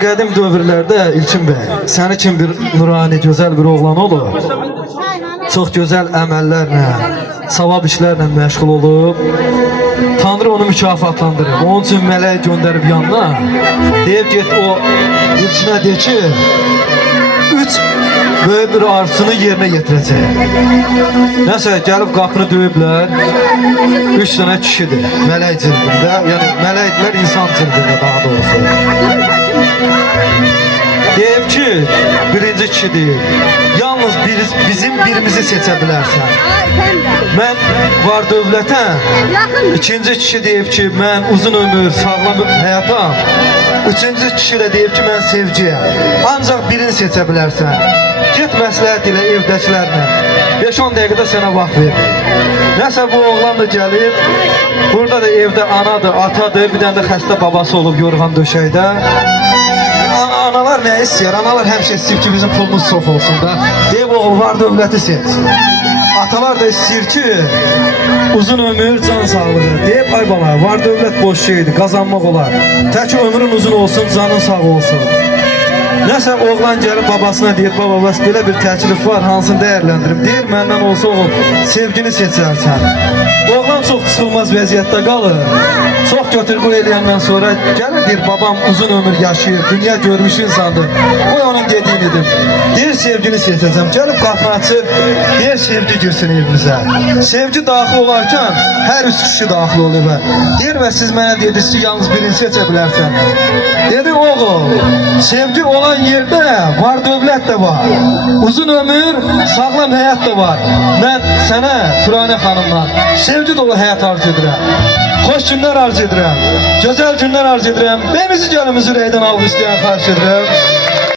Qədim dövrlərdə İlkin bəy, sənin kimi bir nurani, gözəl bir oğlan olur. Çox gözəl əməllərlə, savab işlərlə məşğul olub. Tanrı onu mükafatlandırır. Onun üçün mələk göndərib yanına. Deyib get o İlkinə de ki, 3 böyük bir arzusunu yerinə yetirəcək. Nəsə gəlib qapını döyüblər. 3 dənə kişidir. Mələk cildində, yəni mələklər insan cildində daha doğrusu. Deyib ki, birinci kişi deyib, yalnız bizim birimizi seçə bilərsən. Mən var dövlətəm. İkinci kişi deyib ki, mən uzun ömür, sağlam həyatam. Üçüncü kişi də deyib ki, mən sevgiyəm. Ancaq birini seçə bilərsən. Get məsləhət ilə evdəkilərlə. 5-10 dəqiqədə sənə vaxt verir. Nəsə bu oğlan da gəlib, burada da evdə anadır, atadır, bir dənə də xəstə babası olub yorğan döşəkdə. Analar nə istəyir? Analar həmişə istəyir ki, bizim pulumuz çox olsun da. Deyib oğul var dövləti seç. Atalar da istəyir ki, uzun ömür, can sağlığı. Deyib ay bala, var dövlət boş şeydir, qazanmaq olar. Tək ömrün uzun olsun, canın sağ olsun. Nəsə oğlan gəlib babasına deyir, baba belə bir təklif var, hansını dəyərləndirim. Deyir, məndən olsa oğul, sevgini seçərsən. Oğlan çox çıxılmaz vəziyyətdə qalır. Çox götür-qoy eləyəndən sonra gəlir, deyir, babam uzun ömür yaşayır, dünya görmüş insandır. O onun dediyinidir. Deyir, sevgini seçəcəm. Gəlib qapını açır, deyir, sevgi girsin evimizə. Sevgi daxil olarkən, hər 3 kişi daxil oluyor. Deyir, və siz mənə dediniz ki, yalnız birini seçə bilərsən. Dedi, oğul, sevgi olan yerdə var dövlət də var. Uzun ömür, sağlam həyat da var. Mən sənə Turanə xanımla sevgi dolu həyat arzu edirəm. Xoş günlər arzu edirəm. Gözəl günlər arzu edirəm. Bəmizi gəlimizi ürəkdən alqışlayan xahiş edirəm.